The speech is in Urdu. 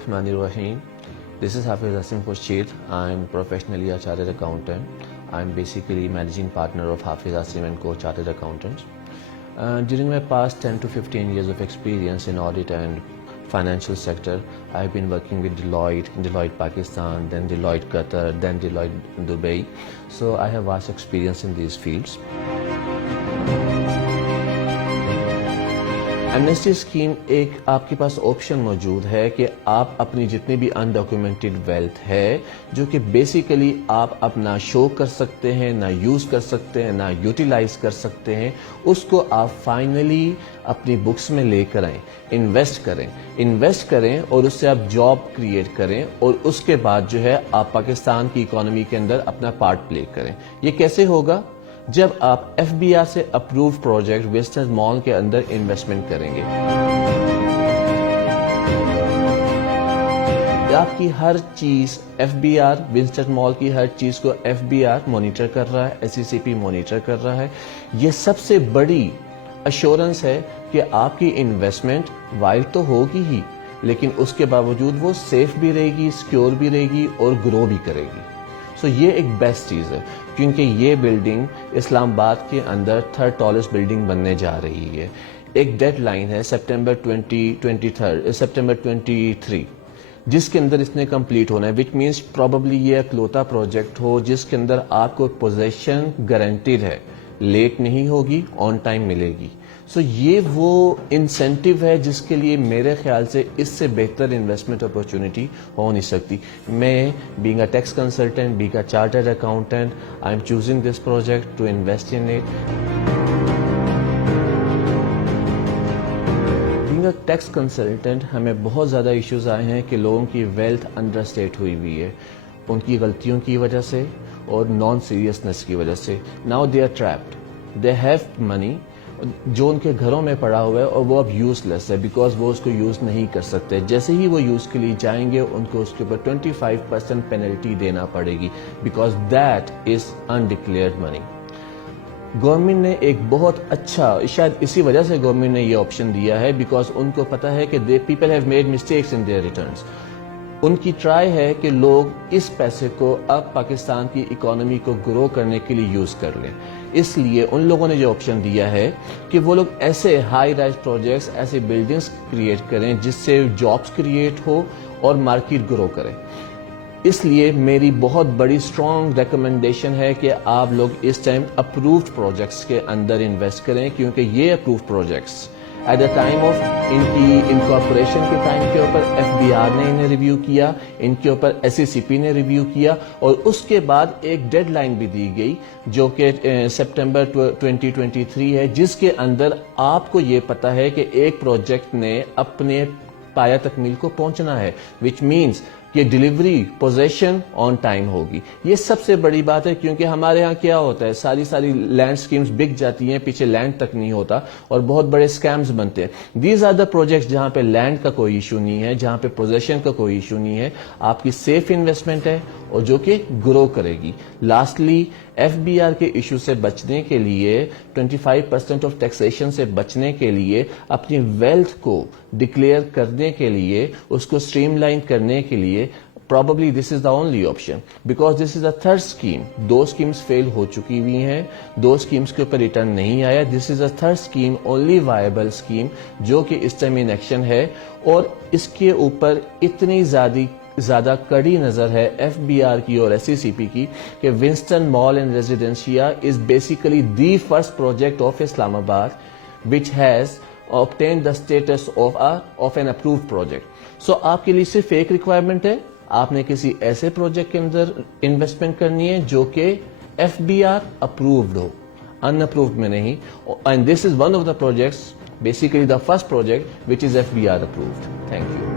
Bismillahirrahmanirrahim. This is Hafiz Hasim Khurshid. I'm professionally a chartered accountant. I'm basically managing partner of Hafiz Hasim & Co. Chartered Accountants. During my past 10 to 15 years of experience in audit and financial sector, I've been working with Deloitte Pakistan, then Deloitte Qatar, then Deloitte Dubai. So I have vast experience in these fields. Amnesty scheme ایک آپ کے پاس آپشن موجود ہے کہ آپ اپنی جتنی بھی انڈاکیومنٹڈ ویلتھ ہے جو کہ بیسیکلی آپ اپنا شو کر سکتے ہیں، نہ یوز کر سکتے ہیں، نہ یوٹیلائز کر سکتے ہیں، اس کو آپ فائنلی اپنی بکس میں لے کر آئیں، انویسٹ کریں اور اس سے آپ جاب کریٹ کریں اور اس کے بعد جو ہے آپ پاکستان کی اکانومی کے اندر اپنا پارٹ پلے کریں. یہ کیسے ہوگا؟ جب آپ ایف بی آر سے اپروو پروجیکٹ ویسٹرن مال کے اندر انویسٹمنٹ کریں گے. آپ کی ہر چیز ایف بی آر، ویسٹرن مال کی ہر چیز کو ایف بی آر مانیٹر کر رہا ہے، ایس سی سی پی مانیٹر کر رہا ہے. یہ سب سے بڑی ایشورنس ہے کہ آپ کی انویسٹمنٹ وائلڈ تو ہوگی ہی، لیکن اس کے باوجود وہ سیف بھی رہے گی، سیکیور بھی رہے گی اور گرو بھی کرے گی. سو یہ ایک بیسٹ چیز ہے کیونکہ یہ بلڈنگ اسلام آباد کے اندر تھرڈ ٹالسٹ بلڈنگ بننے جا رہی ہے. ایک ڈیڈ لائن ہے سپٹمبر 2023 جس کے اندر اس نے کمپلیٹ ہونا ہے، وچ مینس پروبیبلی یہ اکلوتا پروجیکٹ ہو جس کے اندر آپ کو پوزیشن گارنٹیڈ ہے، لیٹ نہیں ہوگی، آن ٹائم ملے گی. سو یہ وہ انسینٹیو ہے جس کے لیے میرے خیال سے اس سے بہتر انویسٹمنٹ اپرچونٹی ہو نہیں سکتی. میں being a tax consultant, being a chartered accountant, I'm choosing this project to invest in it. Being a tax consultant ہمیں بہت زیادہ ایشوز آئے ہیں کہ لوگوں کی ویلتھ انڈر اسٹیٹ ہوئی ہے ان کی غلطیوں کی وجہ سے اور نان سیریسنس کی وجہ سے. Now they are trapped, they have money جو ان کے گھروں میں پڑا ہوا ہے اور وہ اب یوز لیس ہے بیکاز وہ اس کو یوز نہیں کر سکتے. جیسے ہی وہ یوز کے لیے جائیں گے ان کو اس کے اوپر 25% پینلٹی دینا پڑے گی because that is undeclared money. Government نے ایک بہت اچھا، شاید اسی وجہ سے گورنمنٹ نے یہ آپشن دیا ہے بیکاز ان کو پتا ہے کہ people have made mistakes in their returns. ان کی ٹرائی ہے کہ لوگ اس پیسے کو اب پاکستان کی اکانومی کو گرو کرنے کے لیے یوز کر لیں. اس لیے ان لوگوں نے جو آپشن دیا ہے کہ وہ لوگ ایسے ہائی رائز پروجیکٹس، ایسے بلڈنگز کریٹ کریں جس سے جابس کریٹ ہو اور مارکیٹ گرو کرے. اس لیے میری بہت بڑی اسٹرانگ ریکمنڈیشن ہے کہ آپ لوگ اس ٹائم اپرووڈ پروجیکٹس کے اندر انویسٹ کریں کیونکہ یہ approved projects at the time of ان کی انکارپوریشن کے ٹائم کے اوپر ایف بی آر نے انہیں ریویو کیا، ان کے اوپر ایس سی سی پی نے ریویو کیا اور اس کے بعد ایک ڈیڈ لائن بھی دی گئی جو کہ سپٹمبر 2023 ہے جس کے اندر آپ کو یہ پتا ہے کہ ایک پروجیکٹ نے اپنے پایہ تکمیل کو پہنچنا ہے، وچ مینس کہ ڈیلیوری پوزیشن آن ٹائم ہوگی. یہ سب سے بڑی بات ہے کیونکہ ہمارے ہاں کیا ہوتا ہے، ساری لینڈ سکیمز بک جاتی ہیں، پیچھے لینڈ تک نہیں ہوتا اور بہت بڑے سکیمز بنتے ہیں. دیز آر دا پروجیکٹس جہاں پہ لینڈ کا کوئی ایشو نہیں ہے، جہاں پہ پوزیشن کا کوئی ایشو نہیں ہے، آپ کی سیف انویسٹمنٹ ہے اور جو کہ گرو کرے گی. لاسٹلی ایف بی آر کے ایشو سے بچنے کے لیے، 25% آف ٹیکسیشن سے بچنے کے لیے، اپنی ویلتھ کو ڈکلیئر کرنے کے لیے، اس کو اسٹریم لائن کرنے کے لیے probably this is the only option because this is the third scheme. Do schemes fail ہو چکی ہوئی ہیں، دو schemes کے اوپر ریٹرن نہیں آیا. this is the third scheme, only viable scheme جو کہ اس ٹائم ان ایکشن ہے اور اس کے اوپر اتنی زیادہ کڑی نظر ہے ایف بی آر کی اور ایس سی سی پی کی کہ Winston mall and Residencia is basically the first project of Islamabad which has obtained the status of an approved project. So آپ کے لیے صرف ایک ریکوائرمنٹ ہے، آپ نے کسی ایسے پروجیکٹ کے اندر انویسٹمنٹ کرنی ہے جو کہ ایف بی آر اپرووڈ ہو، ان اپرووڈ میں نہیں. And this is one of the projects, basically the first project which is F B R approved. Thank you.